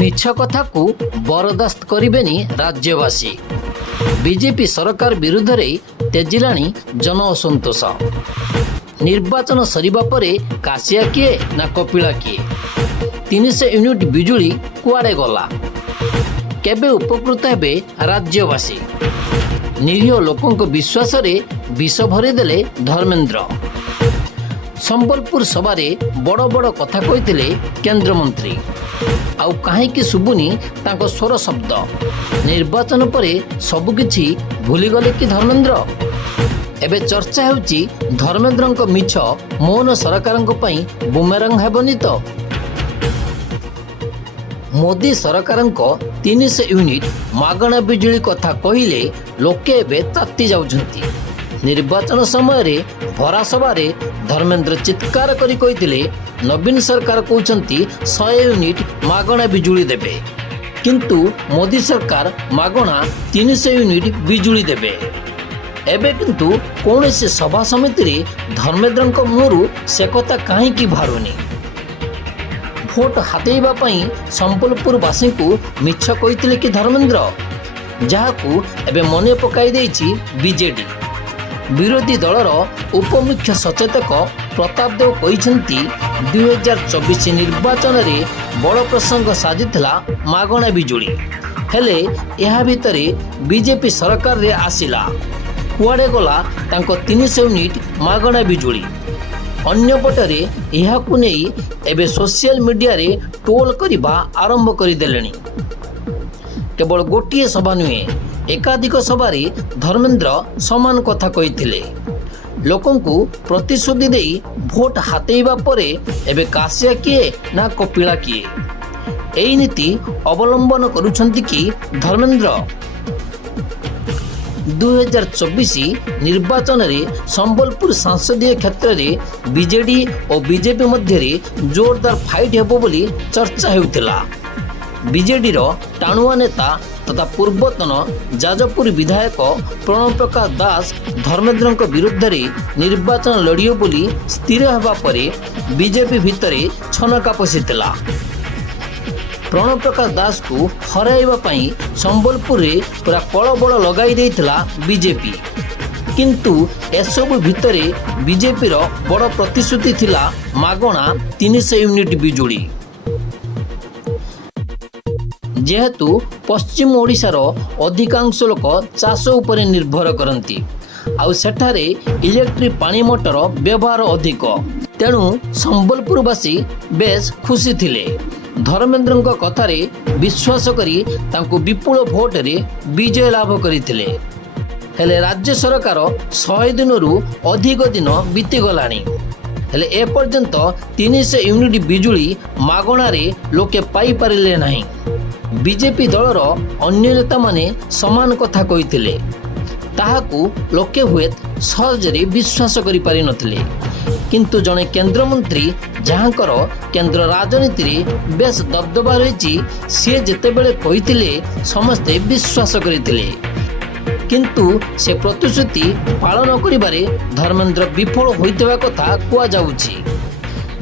मिछ कथा को बरदास्त करेनि राज्यवासी। बीजेपी सरकार विरुद्ध में तेजिलाणी जन असंतोष। निर्वाचन सरिबा परे काशिया किए ना कपिला किए? 300 यूनिट बिजुली कुआड़े गला? केबे उपकृत हेबे राज्यवासी? निरीह लोकंक विश्वास रे विष भरीदेले धर्मेंद्र। संबलपुर सभारे बड़ बड़ कथा कहिथिले केंद्रमंत्री। आउ काहेकि सुबुनी तांको स्वर शब्द? निर्वाचन परे सबकिछि भूलीगले कि धर्मेंद्र? एबे चर्चा हेउची धर्मेंद्रंक मिछ मौन सरकारंक पई बुमेरंग हेबनी तो? मोदी सरकारंक 300 यूनिट मागणा बिजुली कथा कहिले लोके एबे ताती जाउछंती। निर्वाचन समय रे भरा सभारे धर्मेंद्र चित्कार करी कहिथिले नवीन सरकार कहउछंती 100 यूनिट मागणा बिजुली देबे, किंतु मोदी सरकार मागणा 300 यूनिट बिजुली देबे। एबे किंतु कौनसी सभा समिति रे धर्मेंद्रंक मुहरु से कथा काहेकि बाहरुनी? भोट हातेइबा पई संबलपुर वासी को मिछ कहिथिले कि धर्मेंद्र? जाहाकू एबे मने पकाई देइछि बीजेडी। विरोधी दलर उपमुख्य सचेतक प्रताप देव कहिसेंती 2024 निर्वाचन रे बड़ प्रसंग साजिथिला मागणा बिजुली। हेले एहा भितरे बीजेपी सरकार रे आसिला कुआडे गला तांको 300 यूनिट मागणा बिजुली। अन्यपटरे एहाकू नेई एबे सोशल मीडिया रे टोल करिबा आरंभ करिदेलेनी। केवल गोटिए सभा नुहे, एकाधिक सभारे धर्मेंद्र समान कथा कहिथिले। लोकंकु प्रतिश्रुति देई भोट हातेइबा परे एबे काशिया किए ना कपिला किए? एई नीति अवलंबन करुछंती कि धर्मेंद्र? 2024 निर्वाचन रे संबलपुर संसदीय क्षेत्र रे बीजेडी और बीजेपी मध्य रे जोरदार फाइट हेबो बोली चर्चा हेउतिला। बीजेडी रो टाणुआ नेता तथा पूर्वतन जाजपुर विधायक प्रणव प्रकाश दास धर्मेंद्रंक विरुद्ध रे निर्वाचन लड़ियो बोली स्थिर हेबा परे बीजेपी भितरे छनका पसिथिला। प्रणव प्रकाश दास को हराइबा पई संबलपुर रे पूरा कळ बळ लगाई देइथिला बीजेपी। किंतु एसबु भितरे बीजेपी रो बड़ प्रतिश्रुति थिला मागणा 300 यूनिट बिजुली। जेहेतु पश्चिम ओडिशार अधिकांश लोक चाष उपरे निर्भर करती, आउ सेठारे इलेक्ट्रिक पानी मोटर व्यवहार अधिक, तेणु संबलपुरवासी बेस खुशी थिले। धर्मेंद्रंक कथारे विश्वास करी तांको विपुल भोट रे विजय लाभ करिथिले। हेले राज्य सरकार 100 दिनरू अधिक दिन बीतीगलाणी, हेले ए पर्यंत 300 यूनिट बिजुली मागणा रे लोके पाई पारिले नाही। बीजेपी दलर अन्य नेता माने समान कथा कहिथिले, ताहाकू लोके हुएत सहजरे विश्वास करि पारि नथिले। किंतु जने केंद्र मंत्री जहाँकर केंद्र राजनीति रे बेस दबदबा रहिछि, से जेतेबेले कहिथिले समस्ते विश्वास करिथिले। किंतु से प्रतिश्रुति पालन करिबारे धर्मेंद्र विफल होइतबा कथा कुआ जाउछि।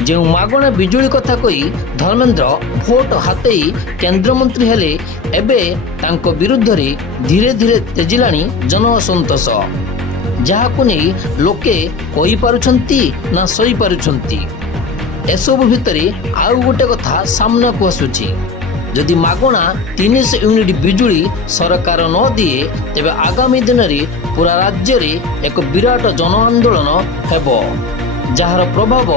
जो मागणा बिजुली कथा कही धर्मेंद्र भोट हातेई केंद्र मंत्री हेले, एबे तांको विरुद्ध रे धीरे धीरे तेजिलाणी जन असंतोष। जहाकू नहीं लोके कही पारुछंती ना सही पारुछंती? एसबु भितरे आउ गोटे कथा सामना को आसुछि। जदि मागणा 300 यूनिट बिजुली सरकार न दिए, तेबे आगामी दिन रे पूरा राज्य रे एक विराट जन आंदोलन हेबो, जार प्रभाव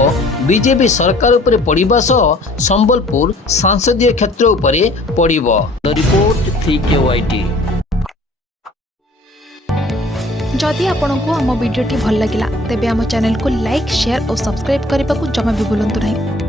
बीजेपी सरकार उपरे पड़िबा सह संबलपुर संसदीय क्षेत्र उपरे पड़िबो। The report 3KYT। जदि आपंक आम भिडी भल लगा तेब आम चैनल को लाइक, शेयर और सब्सक्राइब करने को जमा भी भूलु नहीं।